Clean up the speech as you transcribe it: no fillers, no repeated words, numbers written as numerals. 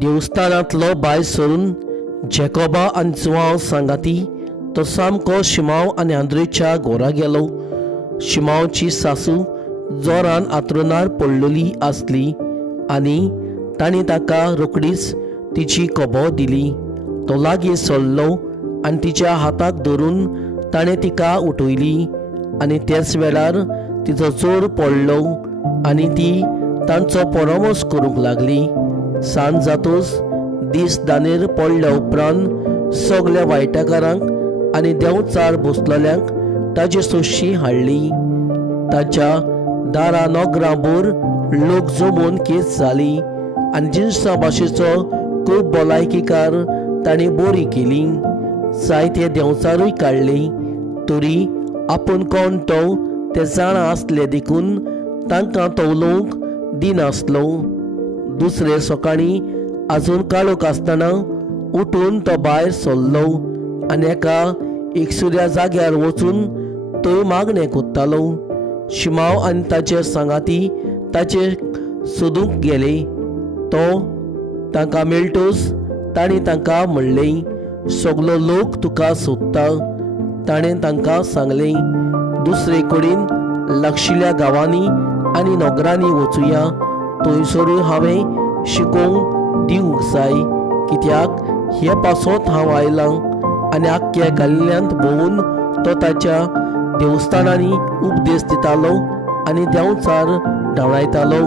देवस्थानांतलो भायर सरून जॅकोबा आनी जुआंव सांगाती तो सामको शिमांव आनी आंद्रेच्या घोरा गेलो. शिमांवची सासू जोरान आंथरुणार पडलेली आसली आनी तांणी ताका रोखडीच तिची खोबो दिली. तो लागीं सरलो आनी तिच्या हाताक धरून ताणें तिका उठयली आनी त्याच वेळार तिचो जोर पडलो आनी ती तांचो परामर्श करूंक लागली. सांज जातूच दीस दानेर पडल्या उपरांत सगल्या वायटेकारांक आनी देंवचार बसलेल्यांक ताची सोशी हाडली. ताच्या दारा नोकरांभर लोक जमून केस जाली आनी जिन्सा भाशेचो खूब भलायकीकार तांणी बरी केली. जायते देंवचारूय काडले. तरी आपूण कोण तो ते जाणा आसले देखून तांकां तोलोवंक दिनासलो. दुसरे सकाळीं आजून काळोख आसतना उठून तो भायर सरलो आनी एका एकसुऱ्या जाग्यार वचून थंय मागणें कोत्तालो. शिमांव आनी ताचे सांगाती ताचे सोदूंक गेले. तो तांकां मेळटूच तांणी तांकां म्हणलें, सगलो लोक तुका सोदता. ताणें तांकां सांगलें, दुसरे कडेन लागशिल्ल्या गांवांनी आनी नगरांनी वचुया. थंयसरूय हांवें शिकोवंक दिवंक जाय, कित्याक हे पासोत हांव आयलां. आनी आख्ख्या गल्ल्यांत भोंवून तो ताच्या देवस्थानांनी उपदेश दितालो आनी देंवचार ढवळायतालो.